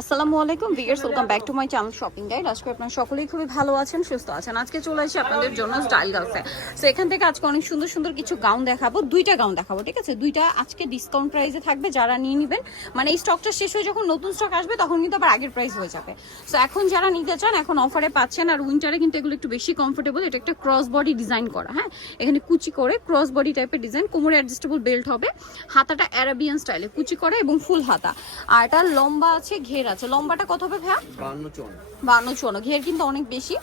আসসালামু আলাইকুম viewers welcome back to my channel shopping guide আজকে আপনারা সকলেই খুবই ভালো আছেন সুস্থ আছেন। আজকে চলে আসি আপনাদের জন্য স্টাইল গার্লসে সো এখান থেকে আজকে অনেক সুন্দর সুন্দর কিছু গাউন দেখাবো দুইটা গাউন দেখাবো ঠিক আছে? দুইটা আজকে ডিসকাউন্ট প্রাইসে থাকবে যারা নিয়ে নেবেন। মানে এই স্টকটা শেষ হয়ে যখন নতুন স্টক আসবে তখন কিন্তু আবার আগের প্রাইস হয়ে যাবে। সো এখন যারা নিতে চান এখন অফারে পাচ্ছেন আর উইন্টারে কিন্তু এগুলো একটু বেশি কমফোর্টেবল এটা একটা ক্রস বডি ডিজাইন করা হ্যাঁ? এখানে কুচি করে ক্রস বডি টাইপের ডিজাইন কোমরে অ্যাডজাস্টেবল বেল্ট হবে। হাতাটা অ্যারাবিয়ান স্টাইলে কুচি করে এবং ফুল হাতা। আর এটা লম্বা আছে ঘের আছে। লম্বাটা কত হবে ভাইয়া? বাউন্ন চুয়ান্ন। ঘের কিন্তু অনেক বেশি।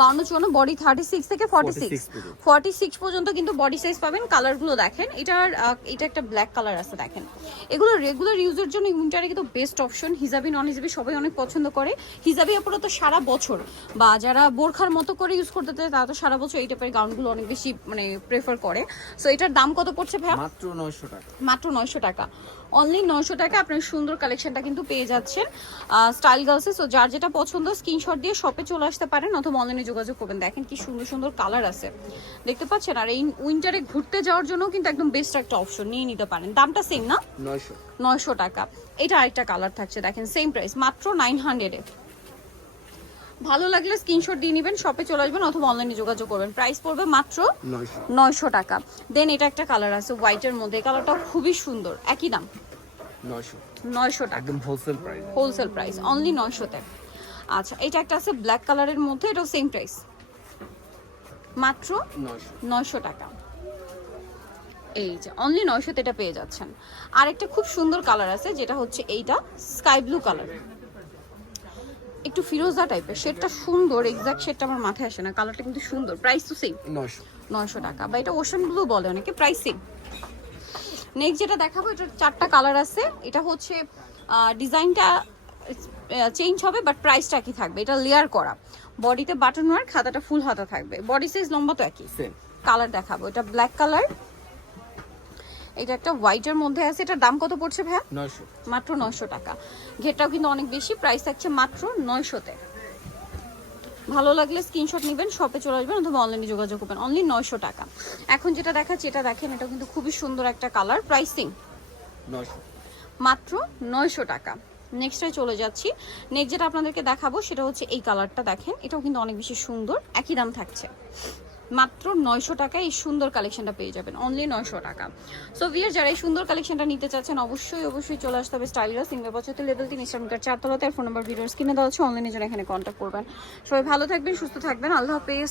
বাউন্ন চুয়ান্ন বডি থার্টি সিক্স থেকে ফর্টি সিক্স 46 পর্যন্ত। ফর্টি সিক্স পর্যন্ত কিন্তু বডি সাইজ পাবেন। কালারগুলো দেখেন। এটার এটা একটা ব্ল্যাক কালার আছে দেখেন। এগুলো রেগুলার ইউজের জন্য উইন্টারে কিন্তু বেস্ট অপশন হিজাবি নন হিজাবি সবাই অনেক পছন্দ করে। হিজাবি অপরা তো সারা বছর। বা যারা বোরখার মতো করে ইউজ করতে চায় তারা তো সারা বছর এই টাইপের গাউনগুলো অনেক বেশি মানে প্রেফার করে। সো এটার দাম কত পড়ছে ভাইয়া? মাত্র নয়শো টাকা। মাত্র নয়শো টাকা। অনলি নয়শো টাকা আপনার সুন্দর কালেকশনটা কিন্তু পেয়ে যাচ্ছেন। স্টাইল গার্লসে সো যার যেটা পছন্দ স্ক্রিনশট দিয়ে শপে চলে আসতে পারেন অথবা অনলাইনে যোগাযোগ করবেন। দেখেন কি সুন্দর সুন্দর কালার আছে। দেখতে পাচ্ছেন? আর এই উইন্টারে ঘুরতে যাওয়ার জন্য কিন্তু একদম বেস্ট একটা অপশন নিয়ে নিতে পারেন। দামটা সেম না? নয়শো। নয়শো টাকা। এটা আরেকটা কালার থাকছে দেখেন সেম প্রাইস মাত্র নাইন হান্ড্রেডে ভালো লাগলে স্ক্রিনশট দিয়ে নেবেন শপে চলে আসবেন অথবা অনলাইনে যোগাযোগ করবেন। প্রাইস পড়বে মাত্র নয়শো। টাকা। দেন এটা একটা কালার আছে হোয়াইটের মধ্যে। এই কালারটাও খুবই সুন্দর। একই দাম? নয়শো। টাকা। একদম wholesale price wholesale price only নয়শোতে। আচ্ছা এটা একটা আছে ব্ল্যাক কালারের মধ্যে এটাও সেম প্রাইস মাত্র নয়শো। টাকা। এই যে অনলি নয়শোতে এটা পেয়ে যাচ্ছেন। আর একটা খুব সুন্দর কালার আছে যেটা হচ্ছে এইটা স্কাই ব্লু কালার একটু ফিরোজা টাইপের শেডটা সুন্দর এক্সাক্ট শেডটা আমার মাথায় আসে না। কালারটা কিন্তু সুন্দর প্রাইস তো সেম নয়শো। নয়শো টাকা। বা এটা ওশান ব্লু বলে অনেকে প্রাইস সেম নেক্সট যেটা দেখাবো এটার চারটা কালার আছে। এটা হচ্ছে ডিজাইনটা চেঞ্জ হবে বাট প্রাইসটা কি থাকবে। এটা লেয়ার করা। বডিতে বাটন ওয়ার খাতাটা ফুল হাতা থাকবে। বডি সাইজ লম্বা তো একই। সেম কালার দেখাবো। এটা ব্ল্যাক কালার এটা একটা হোয়াইটের মধ্যে আছে। এটার দাম কত পড়ছে ভাইয়া? নয়শো। মাত্র নয়শো টাকা। ঘেরটাও কিন্তু অনেক বেশি প্রাইস থাকছে মাত্র নয়শোতে। ভালো লাগলে স্ক্রিনশট নেবেন শপে চলে আসবেন অথবা অনলাইনে যোগাযোগ করবেন। অনলি নয়শো টাকা। এখন যেটা দেখাচ্ছি এটা দেখেন এটা কিন্তু খুবই সুন্দর একটা কালার প্রাইসিং মাত্র নয়শো টাকা। নেক্সটে চলে যাচ্ছি। নেক্সট যেটা আপনাদেরকে দেখাবো সেটা হচ্ছে এই কালারটা দেখেন। এটাও কিন্তু অনেক বেশি সুন্দর। একই দাম থাকছে। মাত্র নয়শো টাকায় এই সুন্দর কালেকশনটা পেয়ে যাবেন অনলি নয়শো টাকা। সো ভিয়ার যারা এই সুন্দর কালেকশনটা নিতে চাচ্ছেন, অবশ্যই অবশ্যই চলে আসতে হবে স্টাইলরা সিঙ্গা পঁচাত্তর লেভেল তিন ইসলামিকার চারতলাতে। আর ফোন নাম্বার ভিডিওর স্ক্রিনে দেওয়া আছে অনলাইনে যারা এখানে কন্ট্যাক্ট করবেন। সবাই ভালো থাকবেন, সুস্থ থাকবেন। আল্লাহ হাফেজ।